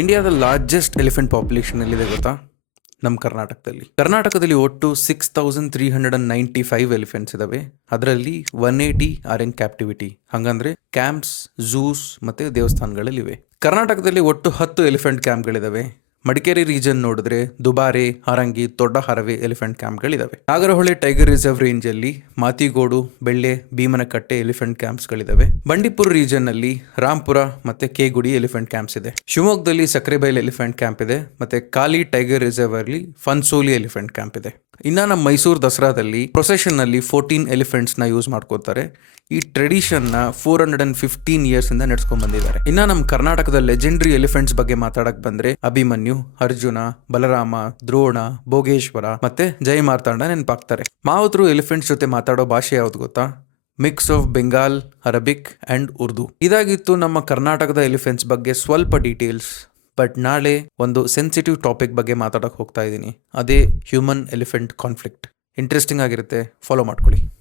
ಇಂಡಿಯಾದ largest elephant population ಎಲ್ಲಿದೆ ಗೊತ್ತಾ? ನಮ್ಮ ಕರ್ನಾಟಕದಲ್ಲಿ ಒಟ್ಟು 6,395 ಎಲಿಫೆಂಟ್ಸ್ ಇದಾವೆ. ಅದರಲ್ಲಿ 180 ಆರ್ ಇನ್ ಕ್ಯಾಪ್ಟಿವಿಟಿ, ಹಂಗಂದ್ರೆ ಕ್ಯಾಂಪ್ಸ್, ಝೂಸ್ ಮತ್ತೆ ದೇವಸ್ಥಾನಗಳಲ್ಲಿವೆ. ಕರ್ನಾಟಕದಲ್ಲಿ ಒಟ್ಟು 10 ಎಲಿಫೆಂಟ್ ಕ್ಯಾಂಪ್ಗಳಿದಾವೆ. ಮಡಿಕೇರಿ ರೀಜನ್ ನೋಡಿದ್ರೆ ದುಬಾರೆ, ಹಾರಂಗಿ, ದೊಡ್ಡ ಹರವೆ ಎಲಿಫೆಂಟ್ ಕ್ಯಾಂಪ್ಗಳಿದಾವೆ. ನಾಗರಹೊಳೆ ಟೈಗರ್ ರಿಸರ್ವ್ ರೇಂಜ್ ಅಲ್ಲಿ ಮಾತಿಗೋಡು, ಬೆಳ್ಳೆ, ಭೀಮನಕಟ್ಟೆ ಎಲಿಫೆಂಟ್ ಕ್ಯಾಂಪ್ಸ್ಗಳಿದಾವೆ. ಬಂಡೀಪುರ ರೀಜನ್ ಅಲ್ಲಿ ರಾಂಪುರ ಮತ್ತೆ ಕೇಗುಡಿ ಎಲಿಫೆಂಟ್ ಕ್ಯಾಂಪ್ಸ್ ಇದೆ. ಶಿವಮೊಗ್ಗದಲ್ಲಿ ಸಕ್ರೆಬೈಲ್ ಎಲಿಫೆಂಟ್ ಕ್ಯಾಂಪ್ ಇದೆ. ಮತ್ತೆ ಕಾಲಿ ಟೈಗರ್ ರಿಸರ್ವ್ ಅಲ್ಲಿ ಫನ್ಸೋಲಿ ಎಲಿಫೆಂಟ್ ಕ್ಯಾಂಪ್ ಇದೆ. ಇನ್ನ ನಮ್ಮ ಮೈಸೂರು ದಸರಾದಲ್ಲಿ ಪ್ರೊಸೆಷನ್ ನಲ್ಲಿ 14 ಎಲಿಫೆಂಟ್ಸ್ ನ ಯೂಸ್ ಮಾಡ್ಕೋತಾರೆ. ಈ ಟ್ರೆಡಿಷನ್ ನ 415 ಇಯರ್ಸ್ ಇಂದ ನಡೆಸ್ಕೊಂಡ್ ಬಂದಿದ್ದಾರೆ. ಇನ್ನ ನಮ್ಮ ಕರ್ನಾಟಕದ ಲೆಜೆಂಡರಿ ಎಲಿಫೆಂಟ್ಸ್ ಬಗ್ಗೆ ಮಾತಾಡಕ್ ಬಂದ್ರೆ ಅಭಿಮನ್ಯು, ಅರ್ಜುನ, ಬಲರಾಮ, ದ್ರೋಣ, ಭೋಗೇಶ್ವರ ಮತ್ತೆ ಜೈ ಮಾರ್ತಾಂಡ ನೆನಪಾಗ್ತಾರೆ. ಮಾವುತರು ಎಲಿಫೆಂಟ್ಸ್ ಜೊತೆ ಮಾತಾಡೋ ಭಾಷೆ ಯಾವ್ದು ಗೊತ್ತಾ? Mix of Bengal, Arabic and Urdu. ಇದಾಗಿತ್ತು ನಮ್ಮ ಕರ್ನಾಟಕದ ಎಲಿಫೆಂಟ್ಸ್ ಬಗ್ಗೆ ಸ್ವಲ್ಪ ಡೀಟೇಲ್ಸ್. ಬಟ್ ನಾಳೆ ಒಂದು ಸೆನ್ಸಿಟಿವ್ ಟಾಪಿಕ್ ಬಗ್ಗೆ ಮಾತಾಡಕ್ ಹೋಗ್ತಾ ಇದ್ದೀನಿ. ಅದೇ ಹ್ಯೂಮನ್ ಎಲಿಫೆಂಟ್ ಕಾನ್ಫ್ಲಿಕ್ಟ್. ಇಂಟ್ರೆಸ್ಟಿಂಗ್ ಆಗಿರುತ್ತೆ, ಫಾಲೋ ಮಾಡ್ಕೊಳ್ಳಿ.